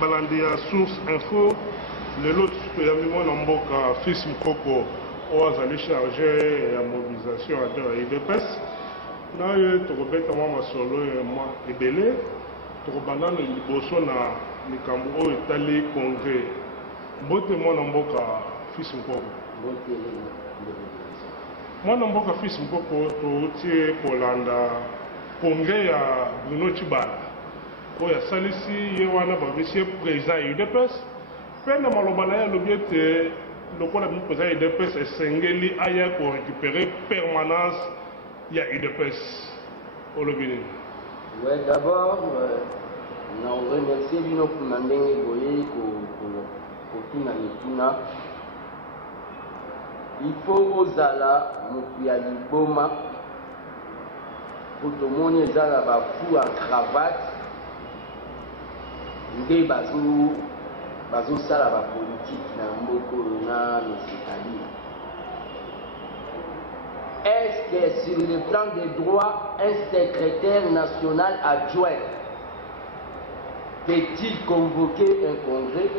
balandi ya Source Info lelo tuyami mwana mboka Fils Mukoko oyo azali chargé ya mobilisation ya UDPS na ye tokobeta mwa masolo ya mwa ebele tokobanda na liboso na likambo oyo etali congrès mbote mwana mboka Fils Mukoko mwana mboka Fils Mukoko touti kolanda congrès ya Bruno Tshibala oyo asalisi ye wana bavisi ye président ya UDPS mpe na maloba na ye alobi ete lokola président ya UDPS esengeli aya korécupérer permanence ya UDPS olobi nini? Ouais, d'abord, on remercie bino kuna ndenge boye kokina mituna. Il faut ozala motu ya liboma po tomoni ezala bafu en cravate nde bazosala bapolitike na mbokolo na mesekali. Est-ce que sur le plan des droits, un secrétaire national adjoint peut-il convoquer un congrès?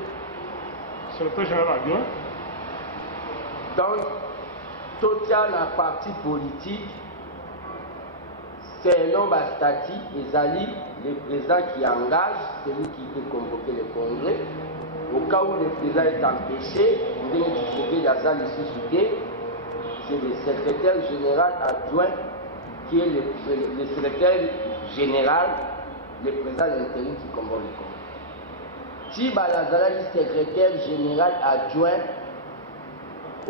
Secrétaire général adjoint? Donc, tout un parti politique, selon ma statut, le président qui engage, celui qui peut convoquer le congrès. Au cas où le président est empêché, c'est le secrétaire général adjoint qui est le secrétaire général, le président de l'intérim qui convoque le congrès. Si Balazala est secrétaire général adjoint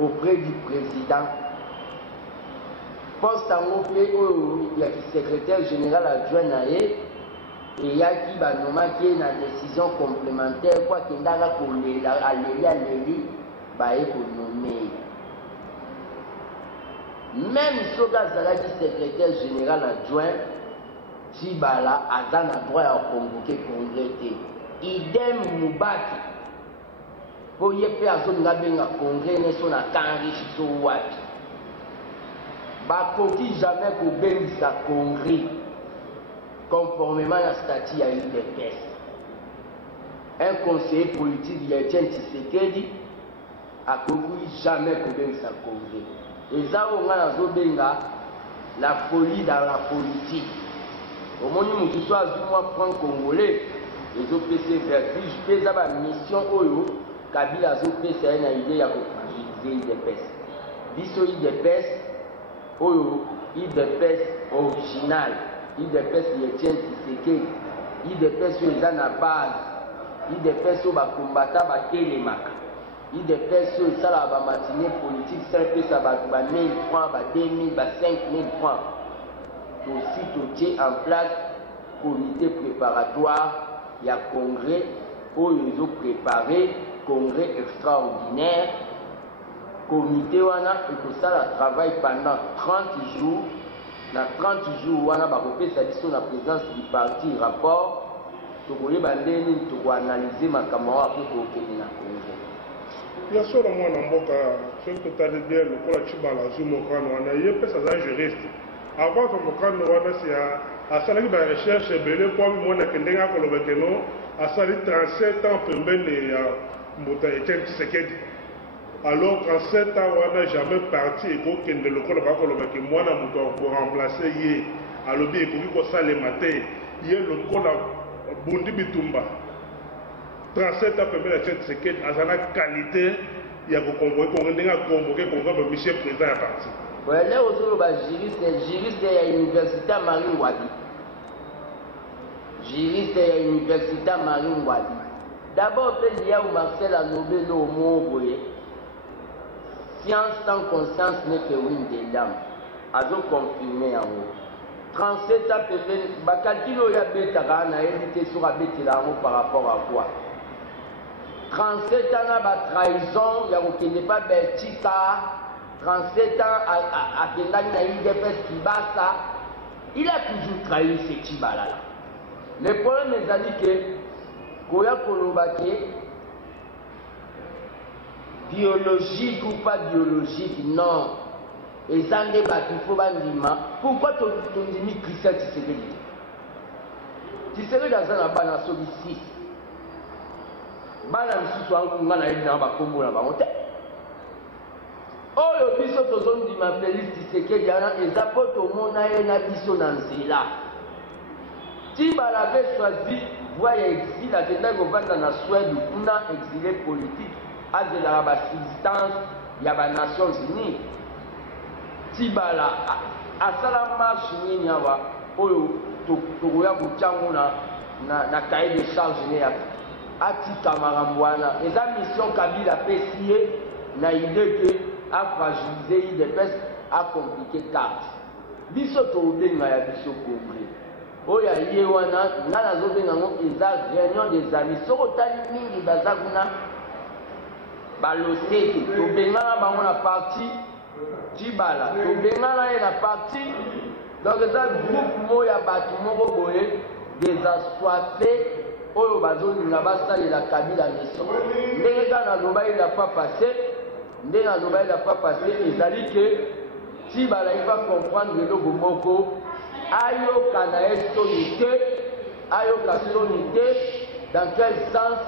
auprès du président, poste en il y a le secrétaire général adjoint et il y a qui va nommer qui est une décision complémentaire, quoi qu'il y a pour l'élu, bah il faut nommer. Même si on a le secrétaire général adjoint, Tshibala a le droit à convoquer le congrès. Idem Moubaki. Pour y faire un congrès, nous sommes enrichis sur Wapi. Bakoki jamais pour bénir sa congrès, conformément à la statut à UDPS. Un conseiller politique, il est Tshisekedi, a conclu jamais pour bénir sa congrès. Et ça, on a la folie dans la politique. Au moment où nous sommes francs congolais, les OPC vertige, ils ont une mission où Kabila a une idée de fragiliser l'IDPS. Biso l'IDPS, l'IDPS original, l'IDPS qui tient Tshisekedi, l'IDPS qui est dans la base, l'IDPS qui est combattant les marques. Il dépêche sur ça la matinée politique, ça peut ça va 1000 francs, 2000, 5000 francs. Aussi tout en place comité préparatoire, il y a congrès où ils ont préparé congrès extraordinaire. Comité wana et que ça la travaille pendant 30 jours. Dans 30 jours wana ba kopé ça dit sur la présence du parti rapport. To koyé bandeni to ko analyser makambo après ko kende na congrès. Ya solo mwana mboka soki totali bien lokola Tshibala azwi mokano wana ye mpe aza juriste avant ke mokano wana si asalaki barecherche ebele mpo amonake ndenge akoloba keno asali 37 ans pembeni ya moto ya Etienne Tshisekedi alors 37 ans wana jamais parti ekokende lokola bakolobaki mwana moto akoremplace ye alobi ekoki kosalema te ye lokola bundi bitumba 37 ans pembeni ya Etienne Tshisekedi aza na qualité ya koconvoke kongo ndenge akonvoke kongo bamisi président ya parti. Là ozoloba juriste ya université ya Marie Ngwadi. Juriste ya université ya Marie Ngwadi. D'abord il y a Marcel Anobe no moboye. Science sans conscience n'est que une des dames. Azo confirmé en haut. 37 ans pembeni bakalkilo ya betaka na évité sur abetela par rapport à quoi? 37 ans à trahison, il n'y a pas Belchika, 37 ans à Kendani na UDPS Kibasa, il a toujours trahi ce Tshibala là. Le problème est que Koya Kolobake, biologique ou pas biologique, non. Et ça n'est pas qu'il faut bandima. Pourquoi tu dis Christian Tshisekedi? Tshisekedi dans un abana sur 6. bana misusu angunga na yebi na bakombo na bango te oyo biso tozondima Félix Tshisekedi wana eza mpo tomona ye na biso na nzela Tibala avait choisi voie ya exil akendaki kovanda na Suède kuna exilé politique azelaka basubstance ya Nations Unies Tibala asala marche nini awa oyo tokoya kotiango na cahier de charge ne ya atika makambo wana eza mission Kabila apesi ye na idée ke afragiliser UDPS acompliquer carte biso tobenga ya biso congrès oyo ye wana nga nazobenga ngo eza réunion des amis soko otali mingi baza kuna balosete tobengana bango na parti Tibala tobengana ye na parti donc eza groupe moko ya bato moko boye désassoiffé oyo bazolinga basalela Kabila mission ndenge kaka naloba ye na pas passé ndenge naloba ye na pas passé ezali ke Tibala il va comprendre eloko moko ayoka na ye soni te ayoka soni te dans quel sens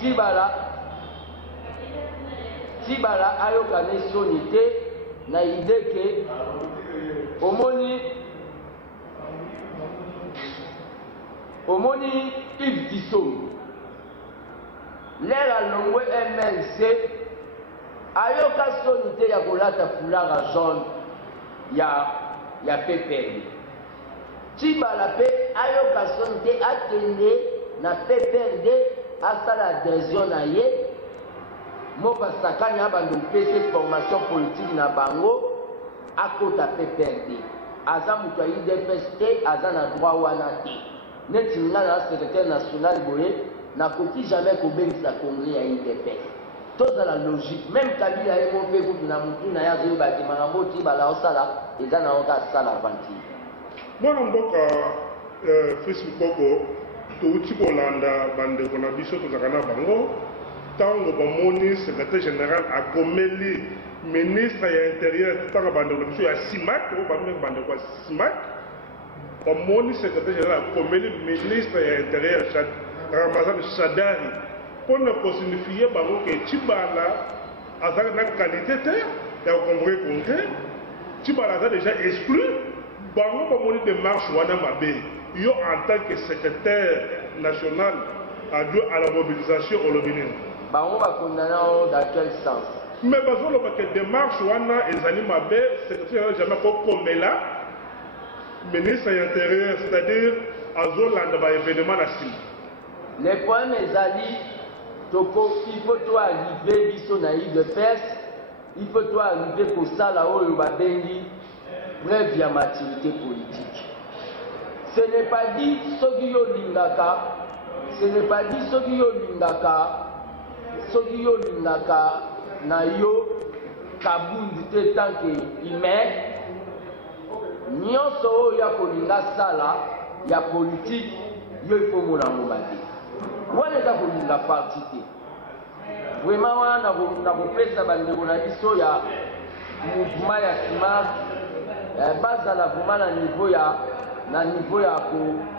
Tibala ayoka na ye soni te na idée ke omoni Yves Dissongo lera longwe MLC ayoka soni te ya kolata fulara jaune ya PPRD Tibala pe ayoka soni te akende na PPRD asala adhésion na ye mo basakani ya bando pese formation politique na bango akota PPRD aza moto ya UDPS te aza na droit wana te neti nga na secrétaire national boye nakoki jamais kobengisa congrès ya UDPS tozala logique même Kabila ye mo mpe kutu na mutu na ye azoyeba ke makambo Tibala osala eza na oka asala aventure mwana mboka Fils Mukoko touti kolanda bandeko na biso tozalaka na bango ntango bamoni secrétaire général akomeli ministre ya intérieur ntango bandeko na biso ya SIMAC oyo bameki bandeko ya SIMAC bamoni secrétaire général akomeli ministre ya intérieur Ramazan Shadari mpona kosignifie bango ke Tibala azalaki na qualité te ya koconvoquer congrès Tibala aza déjà exclu bango bamoni démarche wana mabe yo en tant que secrétaire national à la mobilisation olobi nini bango bakondana o dans quel sens mais bazoloba ke démarche wana ezali mabe secrétaire jamais kokomela ministre ya intérieur c'est-à-dire azolanda baévénement na nsima le problème ezali il faut to arriver biso na UDPS il faut to arriver kosala oyo babengi brève ya maturité politique ce n'est pas dit soki yo lingaka ce n'est pas dit soki yo lingaka na yo kabundi te tant que humain nyonso oyo ya kolinga sala ya politique yo il faut mona ngoma te wana eza kolinga parti te vraiment wana na kopesa bandeko na biso ya mouvement ya SIMAC bazala vraiment na niveau ya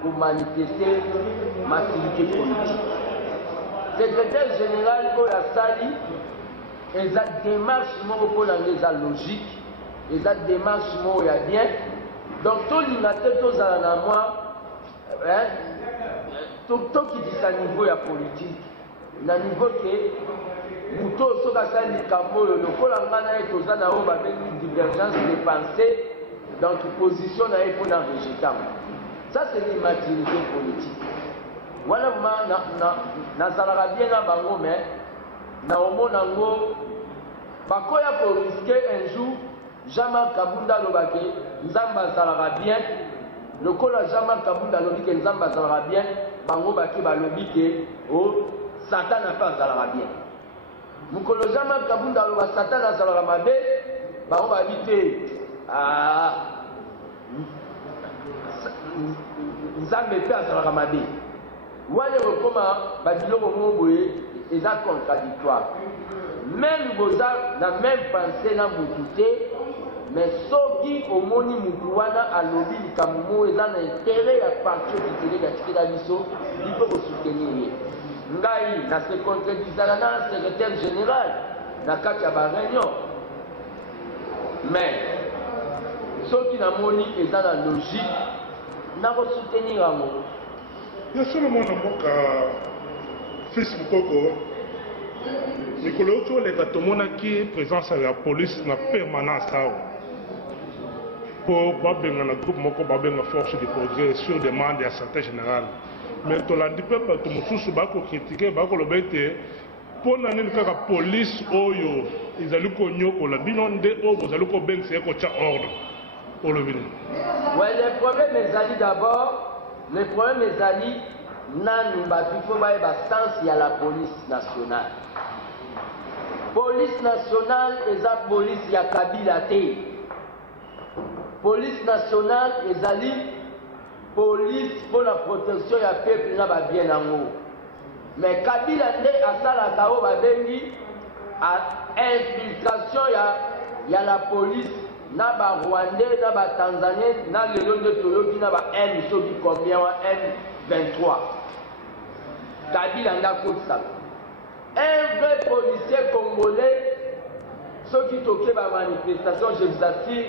komanifeste maturité politique secrétaire général oyo asali eza démarche moko mpo na nga eza logique eza démarche moko ya bien donc tolinga te tozala na mwa tokitisa niveau ya politique na niveau ke moto oyo soki asali likambo oyo lokola nga na ye toza na oyo babengi divergence de pensée donc position na ye mpona rejetango ça c'est l'immaturité politique wana nazalaka bien na bango mais naomona ngo bakoya koriske un jour Jean-Marc Kabunda alobaki nzambe azalaka bien lokola Jean-Marc Kabunda alobi ke nzambe azalaka bien bango baki balobi ke o Satan mpe azalaka bien mokolo Jean-Marc Kabunda aloba Satan azalaka mabe bango babi te nzambe mpe azalaka mabe wana ekokoma babiloko moko boye eza contradictoire même boza na même pensée na mutu te mais soki omoni mutu wana alobi likambo moko eza na intérêt ya parti officielle ya tikela biso il faut kosoutenir ye ngai na se contredisana na secrétaire général na kati ya ba réunion mais soki namoni eza na logique nakosoutenir yango. Ya seulement na mboka fils Mukoko likolo oyo oleka tomonaki présence ya police na permanence awa mpo babenga na groupe moko babenga force du progrès sur demande ya santé générale. Mais tolandi mpe bato mosusu bakokritike bakoloba ete mpo na nini kaka polise oyo ezali konyokola bino nde oyo bozali kobengisa ye kotya ordre olobi nini? Ouais, le problème ezali d'abord, le problème ezali nanu bato ifo bayeba sens ya la police nationale. Police nationale eza police ya Kabila te. Police nationale ezali police pour la protection ya peuple na ba bien nango. Mais Kabila nde asalaka o babengi infiltration ya la police na ba Rwandais na ba Tanzaniens na lelo nde toyoki na ba M soki combien wa M23. Kabila nda kotsa. Un vrai policier congolais soki toke ba manifestation je vous assure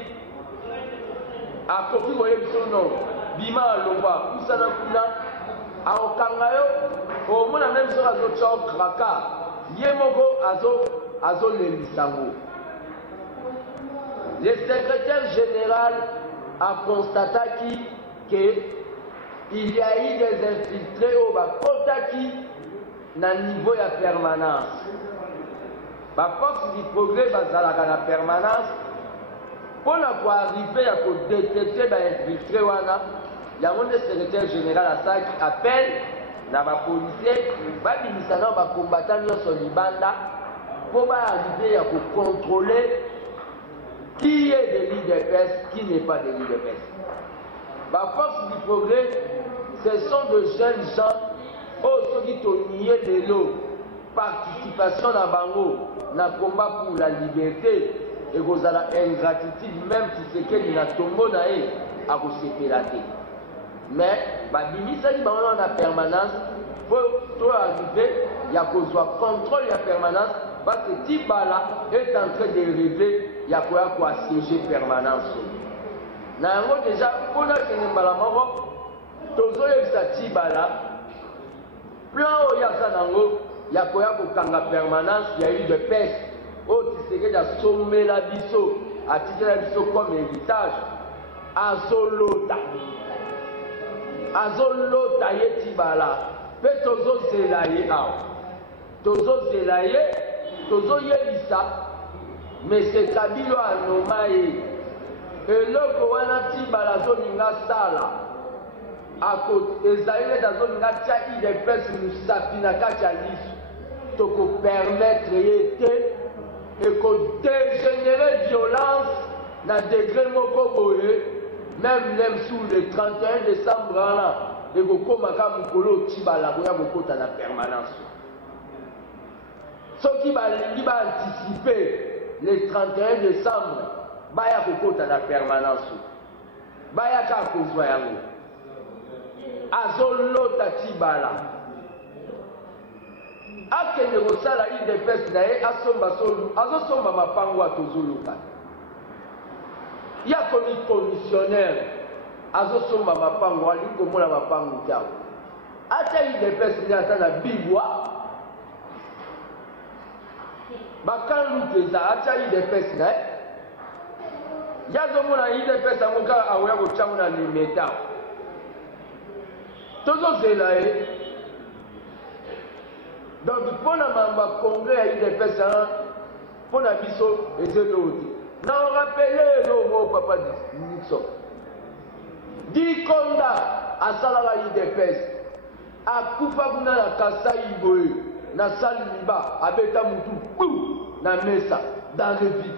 a kofi voye biso non bima alongwa kusana kuna aokanga yo omona même sur azo tchao kraka ye moko azo lelisango. Le secrétaire général a constaté qu'il y a eu des infiltrés au Bakotaki na niveau ya permanence. La force du progrès bazalaka na permanence pour arriver à détecter les infiltrés wana. Il y a un secrétaire général à ça qui appelle na ba policier babimisa na ba combattant nyonso libanda pour arriver à contrôler qui est de l'IDPS, qui n'est pas de l'IDPS. La force du progrès, ce sont de jeunes gens qui ont nié de l'eau, participation dans Bango, dans le combat pour la liberté, et vous avez ingratitude, même si c'est qu'il y a tombeau à vous séparer. Mais, Babimisa dit dans la permanence, pour arriver, il y a contrôle de la permanence, parce que Tibala est en train de rêver. Il y a quoi siéger permanence. Nango déjà, pour la Kenembalamoro, Tozo Yebsa Tibala, plan où Yasa Nango, il y a quoi kanga permanence, il y a eu de peste. Oh, tu sais que sommet la biso, à titre la biso comme héritage, Azolota. Azolota ye Tibala, pe Tozo Zelaye ao. Tozo Zelaye, Tozo Yebisa. Mais c'est Kabila anomaye. Et loko wana Tibala zoninga sala. Ako Ezaïle da zoninga tia IDPS musapi na kati ya lisu. Toko permettre yete et ko dégénérer violence na degré moko boye. Même sous le 31 décembre là, et ko koma ka mukolo Tibala koya kokota na permanence. Soki balingi ba anticiper le 31 décembre, baya kokota na permanence. Baya ka kozwa yango. Azolota Tibala. Akende kosala IDPS na ye azosomba mapango atozoluka. Ya komi commissionnaire azosomba mapango ali komona mapango tiao. Ata IDPS na ata na bibwa. Bakanlu pesa acha IDPS na yazo mona IDPS amoka awoya ko changu na limeta tozo zela donc pour la mamba congrès à IDPS pour la biso ezelo na on rappelle le mot papa Nixon di konda asala la IDPS akufa kuna na Kasai boye na Saliba abeta mutu na mesa dans le vide.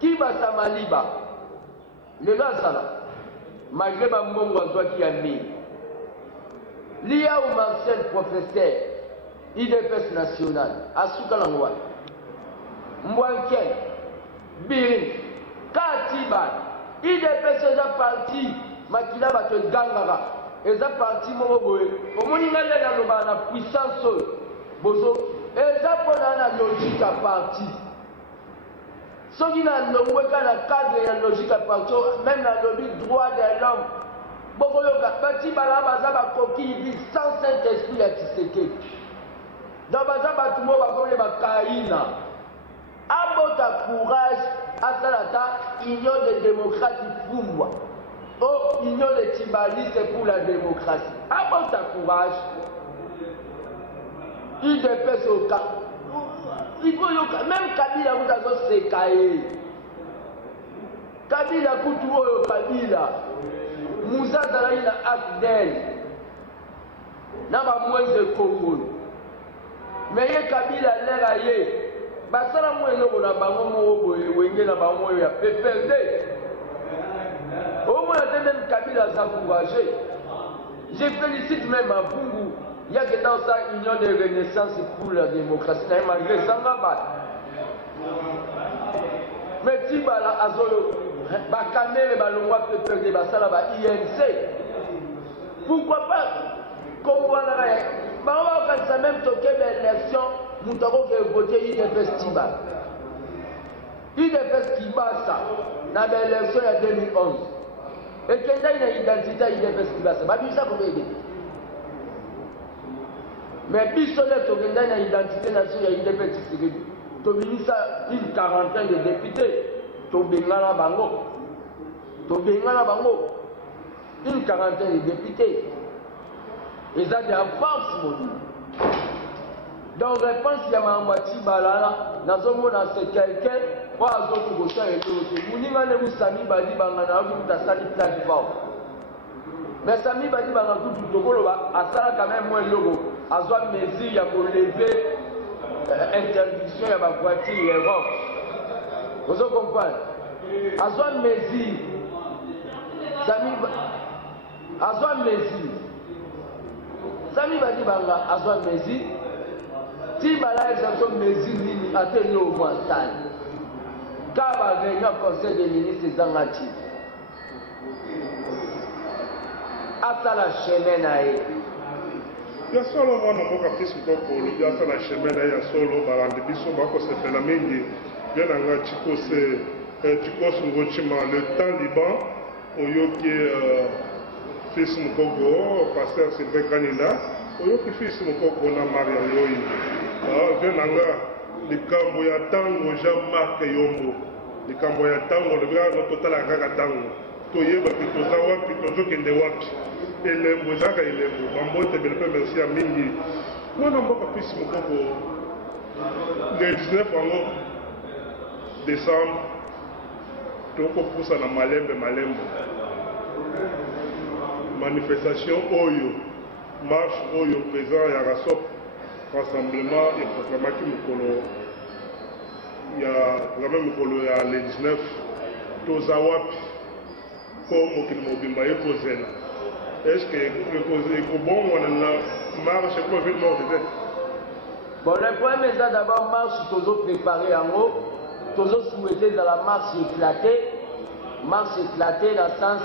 Qui va s'amaliba? Le Nazala, malgré ma mongo qui a mis. L'IA ou Marcel professeur, IDPS national, Asuka Langwa, Mwanken, Birin, Katiba, IDPS est parti, Makila va te gangara, eza parti moko boye omoni ngai nde naloba na puissance oyo bozo eza mpona na logique ya parti soki nalongweka na cadre ya logique ya parti même nalobi droit de l'homme bokoyoka bati bala baza bakoki sans Saint-Esprit ya Tshisekedi donc baza bato moko bakomele bakaina abota courage asala ata union des démocrates fumbwa o union des tribalistes pour la démocratie abota courage UDPS au cas il faut yoka même Kabila kutazo sekaye Kabila kutu oyo Kabila Moussa Zalaï na Abdel na ba Moïse Congo mais ye Kabila lera ye basala mweno na bango mo wenge na bango ya PPRD au moins même Kabila a encouragé. Je félicite même à Bungu il y a que dans sa union de renaissance pour la démocratie malgré Sangaba mais Tibala Azolo Bakamere balongwa PPRD basala ba INC pourquoi pas comme voilà on va même toquer l'élection nous avons voté UDPS Tibala UDPS Kibasa na l'élection de 2011 et qu'il y a une identité UDPS Kibasa babisa ko bebe mais bisole to kenda na identité nationale ya UDPS Tshisekedi to binisa une quarantaine de députés to bengala bango une quarantaine de députés et ça de force mobile donc réponse ya mamati balala nazomona c'est quelqu'un pour azoto gocha et l'autre muninga ne musami badi bangana okuta sali plateforme mais sami badi bangana kutu tokoloba asala quand même moins logo azwa mesure ya ko lever interdiction ya ba voiture et rock vous comprenez azwa mesure sami badi banga azwa mesure si bala exerçons mesure nini ateli au moins stade car va réunion conseil des ministres zangati asala chemin na ye ya solo mwana mboka fils moko olobi asala chemin na ye ya solo balandi biso bakosepela mingi bien nanga chikoso ngochima le temps liban oyoki fils mokoko pasteur Sylvain Kanina oyoki fils mokoko na Maria Yoyi bien nanga likambo ya tango Jean-Marc Yombo likambo ya tango lebika totala kaka tango toyeba ke toza wapi tozokende wapi elembo ezaka elembo bambote bele mpe merci ya mingi mwana mboka fils mokoko le 19 yango décembre tokopusa na malembe manifestation oyo marche oyo président ya rasop rassemblement eprogramaki mokolo ya le 19 toza wapi mpo mokili mobimba ekozela estce ekobongwana na marche po ville morte te bon le problème eza d'abord marche tozopréparé yango tozosouhaite ezala marche éclatée na sens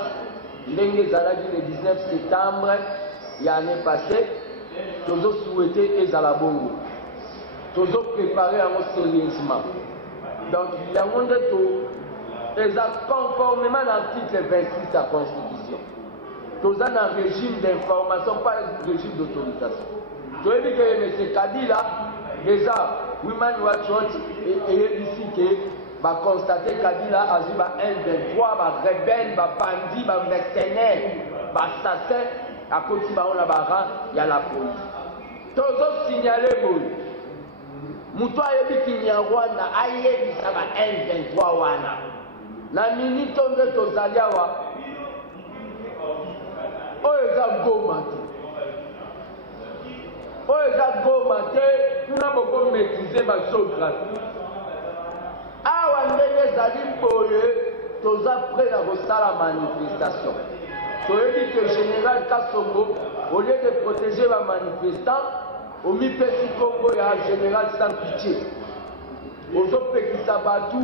ndenge ezalaki le 19 septembre ya année passée tozosouhaite ezala bongo tozopréparé yango sérieusement donc yango nde eza conformément à l'article 26 de la constitution toza na régime d'information pas régime d'autorisation toyebi ke M. Kabila déjà Women Watch Watch eyebisi ke baconstate Kabila azwi ba M23 barebelle babandi bamercenaire bassassin akoti bango na baran ya la police tozosignale boye moto ayebi kinyarwanda ayebisa ba M23 wana na minito nde tozali awa oyo eza goma te kuna bokomaîtrise bagéographie awa ndenge ezali boye toza prêt na kosala manifestation toyebi ke général Kasongo au lieu de protéger bamanifestant omipesi Congo ya général sans pitié ozopekisa batu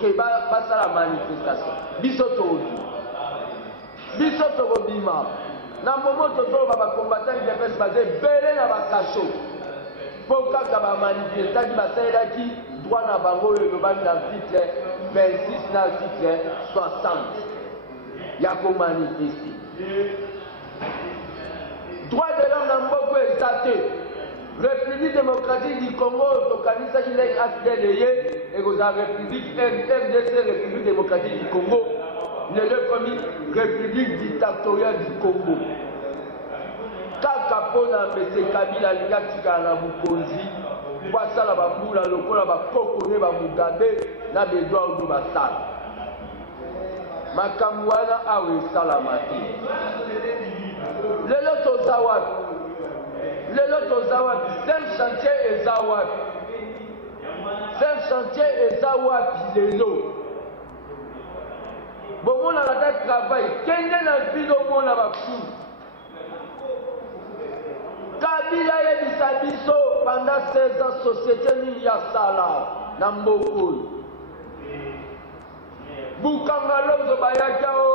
ke basala manifestation biso tokobima Na moment tozo ba combattant UDPS basé belé na ba kaso. Pour kaka ba manifestant qui basela qui droit na bango le bandi l'article 26 na article 60. Ya ko manifester. Droit de l'homme na mboko exalté. République démocratique du Congo, Tokanisa qui est AFDLE, et vous avez République RDC, République démocratique du Congo, le commis République dictatoriale du Congo. Kaka pona M. Kabila Ligatika na Mukonzi, Kwasa la Bambula, Lokola Bakokone Bamugabe, na Bedouard du Bassal. Makamwana Awe Salamati. Le Loto Zawad. Le Loto Zawad. C'est chantier et Zawad. C'est chantier et Zawad. Les lots. Bon, on a la travail. Quel est la vie au monde à Bakou? Kabila et Bisabiso pendant 16 ans, société ni Yasala, Namboko. Bukangalo Zobayakao,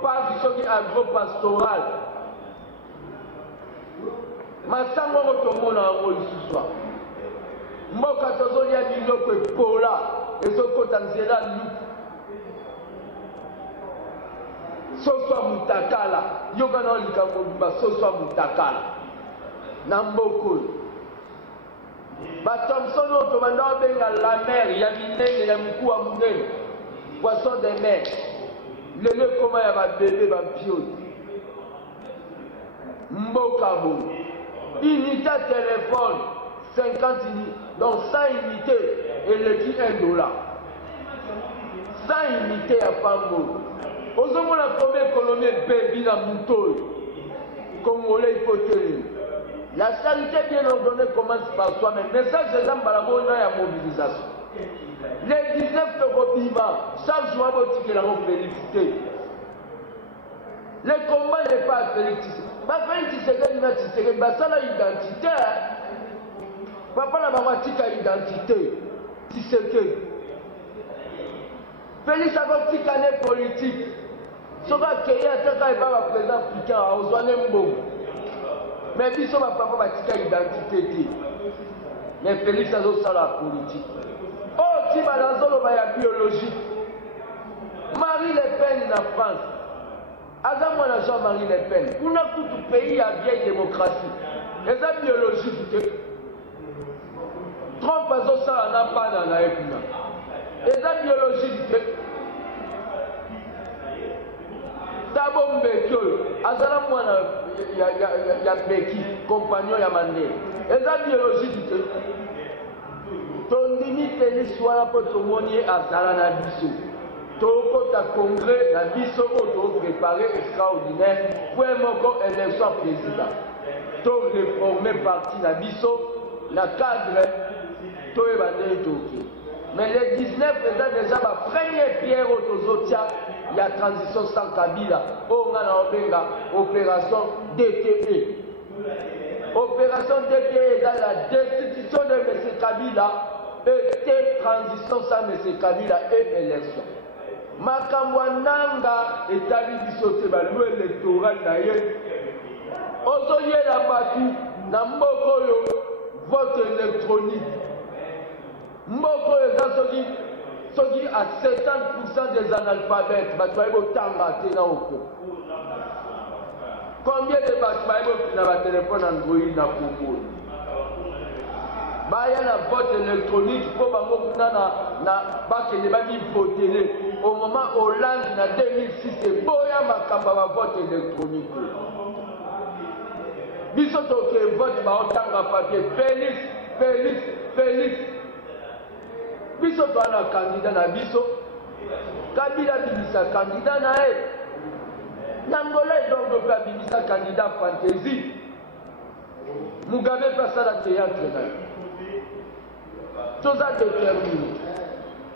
pas qui agro-pastoral. Masango Tomona ce soir. Moka Tozolia Biloko et Pola, et Soko Tanzela Lup. Soswa Mutakala, Yogano Likamuba, Soswa Mutakala. Namboko. Batomson Otomanda Benga la mer, Yamine et la Moukou Amoudé. Poisson des mers. Le comment il va bébé va piot. Mbokabo. Unité téléphone 50 unités. Donc 100 unités et le qui $1. 100 unités à Pambo. Aux hommes la première économie bébé la mouton. Congolais hypothèse. La santé bien ordonnée commence par soi-même. Mais ça c'est un balabon à mobilisation. Les 19 Tokobima, chaque jour, vous la félicité. Le combat n'est pas félicité. Ma félicité, c'est une identité. Ça, l'identité. Papa n'a pas identité. Tu sais que. Félix a votre année politique. Ce va créer un certain président africain à Ozoanembo. Mais puis, ça va papa va identité. Mais Félix a aussi la politique. Oh, tu vas dans la biologie. Marie Le Pen en France. Adam Jean-Marie Le Pen. Pour tout pays à vieille démocratie. Et ça biologie. Trump a aussi n'a pas dans la épina. Et ça biologie. D'abord, Azala Mwana, il y a Beki, compagnon Yamandé. Et ça biologie. Ton limite est soit pour ton monier à Zalana Bisso. Ton ta congrès, la Bisso, ton préparé extraordinaire pour une élection président. Ton réformé parti la Bisso, la cadre, ton évadé toqué. Mais les 19 faisant déjà ma première pierre au Tozotia, il y a transition sans Kabila. On a opération DTE. Opération DTE dans la destitution de M. Kabila. Et transition sans M. Kabila et élection. Makamwananga et Ali Bissote, loi électorale d'ailleurs. Ozoye la Batu, Nambokoyo, vote électronique. Mboko les Sogi à 70% des analphabètes, combien de Batmaïbo qui n'a pas téléphone Android na Congo? Il y a un vote électronique pour voter. Au moment Hollande en 2006, c'est Boya Makamba vote électronique. Bisoto qui vote par papier. Félix. Bisoto a un candidat na Biso. Kabila Bibisa candidat na elle. Nangola est donc Bibisa candidat fantaisie. Mugabe passe à la théâtre. Tout ça déterminé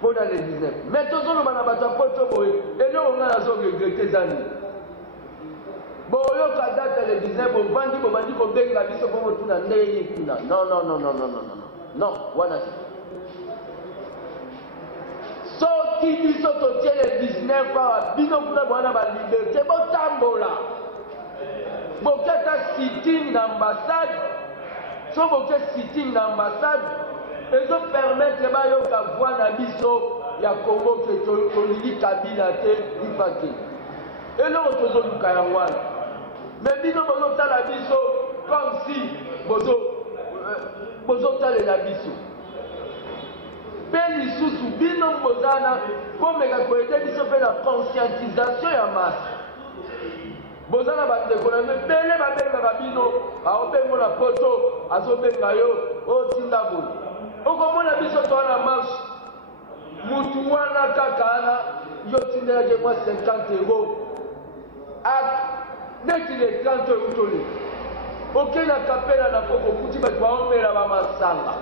pour dans les 19. Mais tout ça, nous avons et nous avons regretté ça. Bon, il y a date les 19, on va dire qu'on va la vie sur le non, voilà. Sauf qui dit que les 19 ans, bino pour la liberté, bon tambola. boketa sitting na ambassade so boke sitting na ambassade ezopermettre bayoka voi na biso ya Congo ke tolingi Kabila te ifa te eloko tozoluka yango wana me bino bozotala biso comme si bozotalela biso mpe lisusu bino bozana komeka koyede biso mpe na conscientisation ya masi bozana bandeko na ebele babengaka bino aobengo na poto azobenga yo otinda boye okomona biso towana marche mutu wana kaka ana yo tindelaki mwa 50 euro neti le 30 eutole okendaka pela na koko kuti bato baomela bamasanga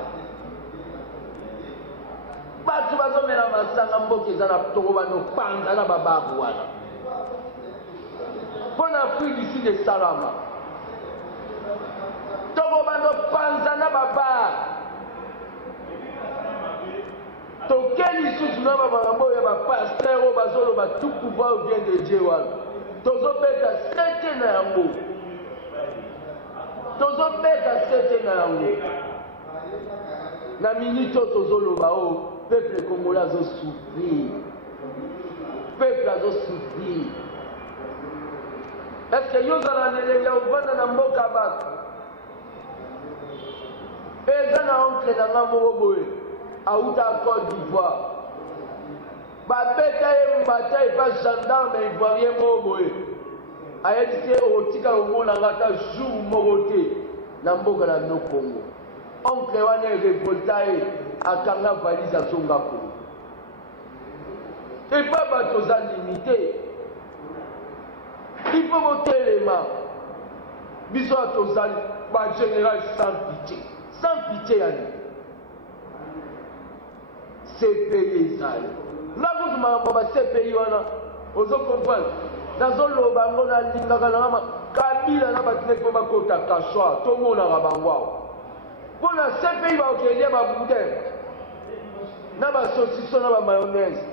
bato bazomela masanga mboka eza na toko banopanza na bababu wana mpo na afrique du sud esalama toko banopanza na babar toke lisusu na bamakambo oyo ya bapaster oyo bazoloba tout pouvoir vient de Dieu wana tozobeta sete na yango na minute oyo tozoloba oyo peuple congolais azosouffrir est ce que yo ozala na elenge ya ovanda na mboka bato eza na oncle na nga moko boye auta Côte d'Ivoire babeta ye mbata epa gendarme ivoirien moko boye ayebi te okotika komonanga ata jour moko te na mboka na bino Congo oncle wana erevolta ye akanga valise azonga Congo epa bato oza limite il faut botelema biso ya tozali bagénéral sans pitié yani CPI ezali ngakuti makambo ba CPI wana ozokomprendre nazoloba ngo nalingaka nanga Kabila na batine mpo bakota kashwa tomonaka bango awa mpo na CPI baokelia baboudin na basosiso na bamayonnaise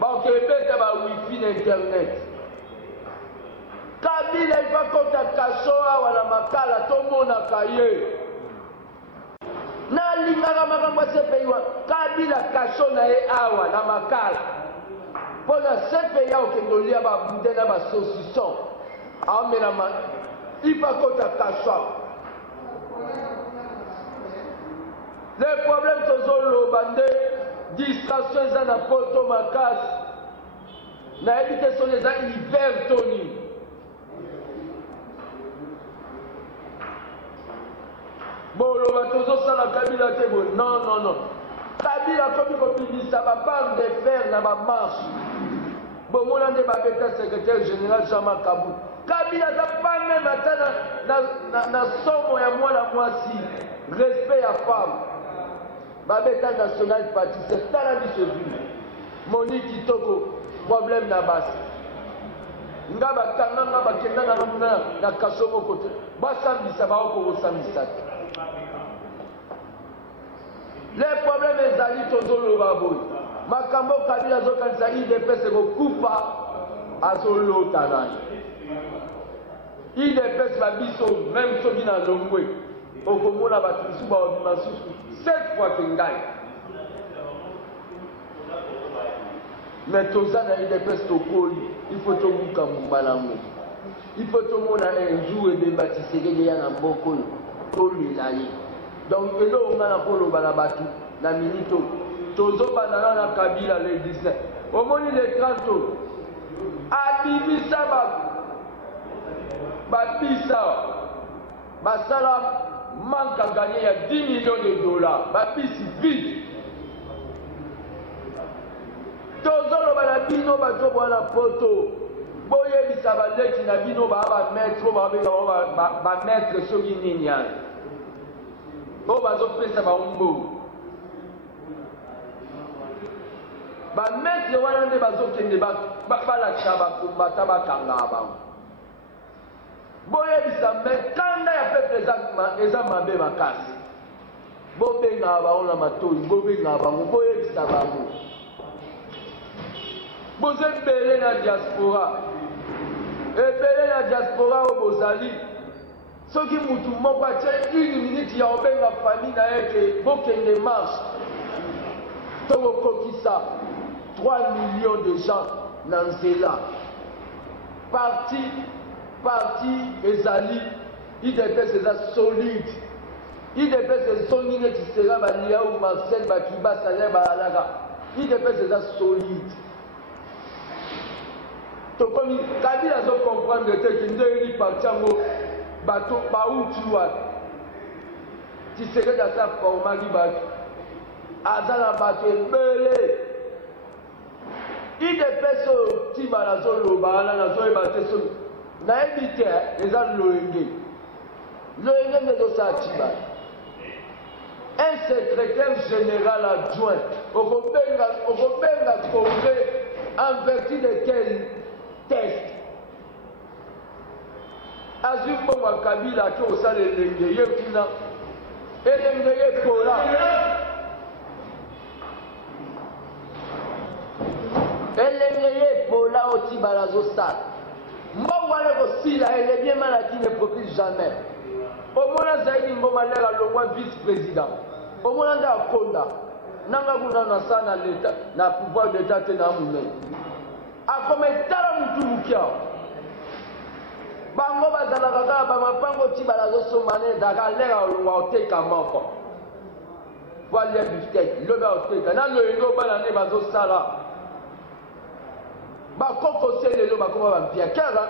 baokebeta bawifi na internet Kabila ifakota kasho awa na makala tomonaka ye nalingaka makambo ya CPI wa Kabila kasho na ye awa na makala mpo na CPI aokende olia babude na basosison aomela ifakota kasho awa le problème tozoloba nde distraction eza na poto makasi nayebi te soki eza hiver to nini boloba tozosala Kabila te boye non Kabila akomi kobimisa babande de fer na bamarshe bomona nde babeta secrétaire général Jean-Marc Kabou Kabila aza pas même ata na somo ya mwana mwasi respect ya femme babeta national parti c'est tala biso vile moni kitoko problème na basi nga bakanga nga bakendanga na kaso moko te basambisa baokokosambisa te le problème ezali tozoloba boye makambo Kabila azokanisa IDPS ekokufa azolota nani IDPS babiso même soki na longwe okomona bato misu baobima susu 7 fois ke ngai mais toza na IDPS tokoli il faut tobuka mbumba nango il faut tomona un jour ebemba Tshisekedi ya na mboka oyo tolela ye donc eloko nga na koloba na bato na minito tozobandana na Kabila le 19 omoni le 30 abimisa babisa basala manque à gagner ya 10 millions de dollars babisi vide tozoloba na bino bato bwana poto boyebisa baleki na bino baa bamaître oyo babenga bamaître soki nini yani oyo bazopesa bambo bamaître wana nde bazokende balakisa bakombata bakangaka bango boyebisa me kanda ya peuple eza mabe makasi bobengaka bango na matoi bobengaka bango boyebisa bango boza ebele na diaspora ebele na diaspora oyo bozali soki mutu moko atie 1 minute ya obenga famille na ye ke bokende marche to bokokisa 3 millions de gens na nzela parti ezali idps eza solide idps ezongi neti sera balia ou marcel bakiba salaire balalaka idps eza solide tokomi kabila azokomprendre te ke ndeli parti yango bato bauti wapi tisekedi asa formaki bato aza na bato ebele idps oyo tiba nazoloba wana nazoyeba te soki nayebi te eza loyenge nde ezosala tiba un secrétaire général adjoint okobenga congrès en vertu de quel test azwi mbongo kabila ake osala elenge ye kuna elenge ye kola elenge ye pola otibala azosala mbongo wana kosila elebie malaki ne profite jamais omona zaidi ngoma lera longwa vice président omona nde akonda nanga kuna nasala na leta na pouvoir d'état te na monene akoma etala mutu mukia bango bazalaka kaka bamapango tibala azosomba ne ezalaka lera olongwa oteka moko po alia biftek lobi aoteka nano enge obana nde bazosala bakokosi lelo bakoma bampia kaka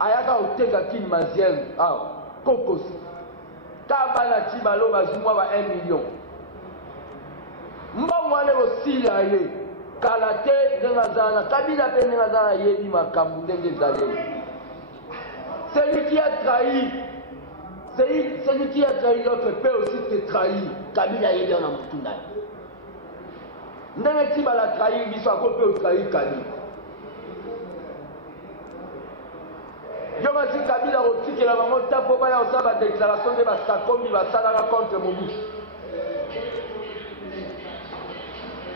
ayaka oteka kini maziere awa kokosi ka bana tibalo bazwi mwa ba 1 million mbongo wana kosila ye kala te ndenge azala na kabila mpe ndenge azala yebi makambo ndenge ezaleli celui qui a trahi l'autre peut aussi te trahir kabila yebi wana mutu na ye ndenge tibala trahir biso ako mpe otrahir kabila yo masi kabila kotikela bango ta mpo baya osala badéclaration nde basakombi basalaka contre mobutu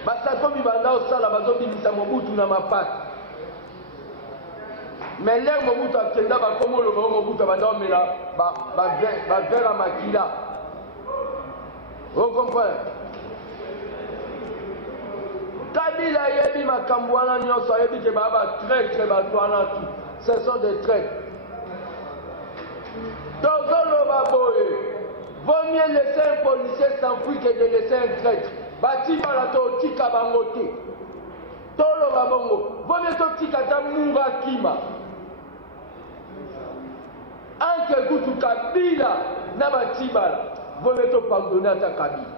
basakombi banda osala bazobimisa mobutu na mapati mais lere mobutu akenda bakoma oloba o mobutu abanda omela bavere ya makila ocomprendre kabila yebi makambo wana nyonso ayebi ke baa batraître bato wana tu ce sont des traîtres tozoloba boye vaut mieux laisser un policier s'enfuir que de laisser un traître batibala totika bango te toloba bongo vaut mieux totika ta munga kima entre kutu kabila na batibala vaut mieux topardonne ata kabila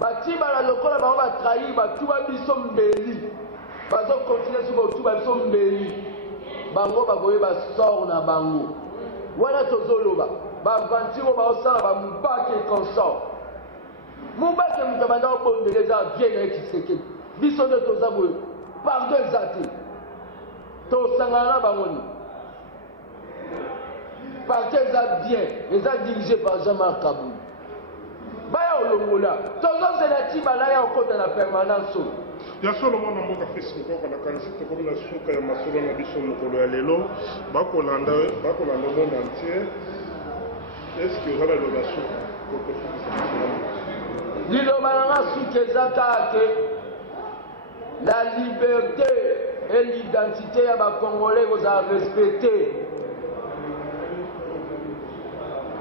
batibala lokola bango batrahir batuba biso mbeli bazokontinue so botuba biso mbeli bango bakoyeba sort na bango wana tozoloba bavantiro baosala bamubake consort mubake moto abanda obondela eza vie na ye kisekedi biso nde toza boye pardon eza te tosangana na bango ni parti eza bien eza dirigé par Jean-Marc Kabou baya olongola tozozela tibala ya okota na permanence oyo ya solo mwana mboka facebook okola kanisi tokomi na suka ya masolo na biso mokolo ya lelo bakolanda monde entier eske oza na liloba suka liloba nanga suka eza kaka ke la liberté et l'identité ya bacongolais kozala respecté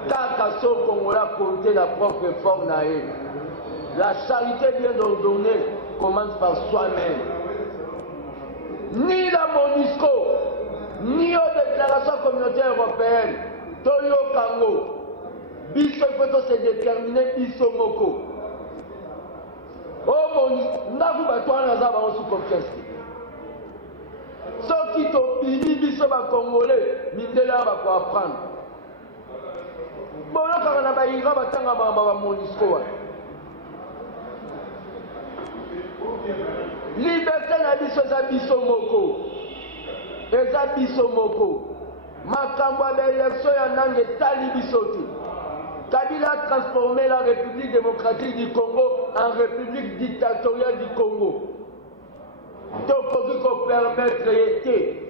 kaka so congolais akonte na propre forme na ye la charité bien ordonnée commence par soi-même. Ni la MONUSCO, ni aux déclarations communautaires européennes, Toyo Kango, biso peut se déterminer biso moko. Oh MONUSCO, n'a pas toi na zaba sous confiance. Ceux qui t'ont bini biso ba Congolais, mindela ba ko apprendre. Bon là quand on a ba ira ba tanga ba MONUSCO. Liberté na biso eza biso moko eza biso moko makambo ya baélection ya ndenge etali biso te Kabila a transformé la République démocratique du Congo en République dictatoriale du Congo. Donc, il faut permettre l'été.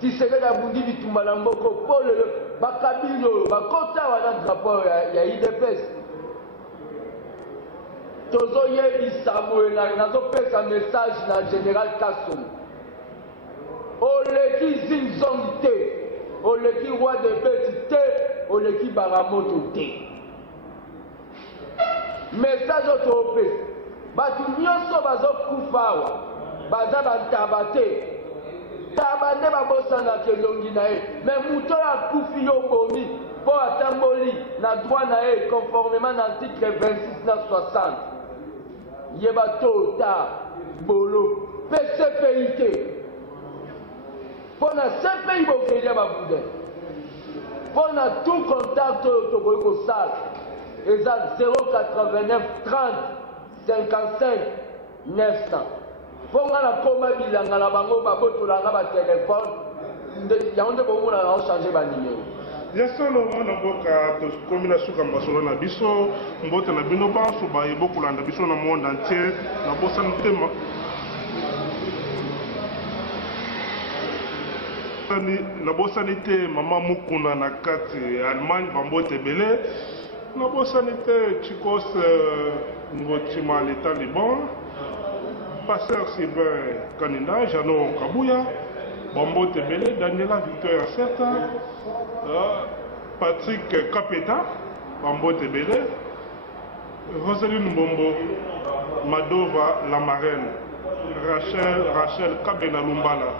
Tshisekedi abundi bitumba na mboko po lelo bakabili oyo bakota wana drapeau ya UDPS. Tozoyebisa boye nazopesa message na Général Kassoum. Oleki Zinzong te, oleki roi de beti te, oleki Baramoto te. Message otopesa bato nyonso bazokufa awa baza bantaba te. Taba nde babosanaka elongi na ye, mais moto oyo akufi yo bomi mpo atamboli na droit na ye conformément na article 26 na 60. Yeba to ta bolo mpe CPI te. Mpo na CPI bokelia babude. Mpo na tout contact oyo tokoki kosala eza 089 30 55 900. Ponga na koma bilanga na bango babotolanga ba telefone yango nde bomona na changer ba numéro. Yasolo mwana mboka tokomi na suka mbasolo na biso mbote na bino banso bayebo kolanda biso na monde entier na bosani tema na bosani te mama mukuna na kati Allemagne bambote ebele na bosani te Chikos ngotima l'état Liban Pasteur Sylvain Kaninda, Jano Kabuya, Bambo Tebele, Daniela Victoria Serta, Patrick Kapeta, Bambo Tebele, Rosaline Mbombo, Madova La Marraine, Rachel Kabena Lumbala,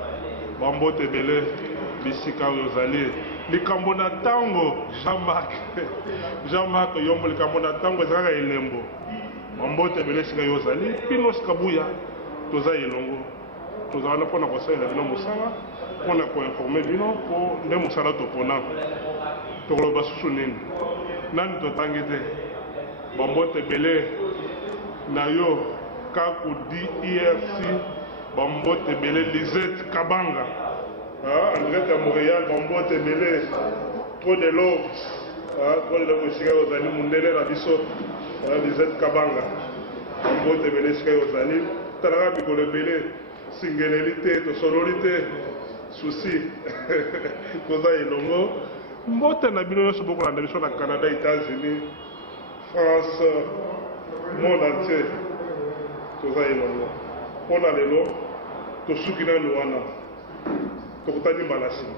Bambo Tebele, Bissika Rosalie, Likambona Tango, Jean-Marc Yombo, Likambona Tango, Zara Elembo, Bambo Tebele Sika Yozali, Pinos Kabuya, toza elongo toza wana mpona kosalela bino mosala mpona koinforme bino mpo nde mosala topona tokoloba susu nini nani totangi te bambote ebele na yo kakudi IRC bambote ebele Lisette Kabanga Andrette ya Montréal bambote ebele trop de love esika ozali mundele na biso Lisette Kabanga bambote ebele esika ozali talaka bikolo ebele singeleli te tosololi te susi toza elongo mbote na bino nyonso bokolanda biso na Canada, États-Unis, France, monde entier toza elongo mpona lelo tosuki nanu wana tokutani mbala nsima.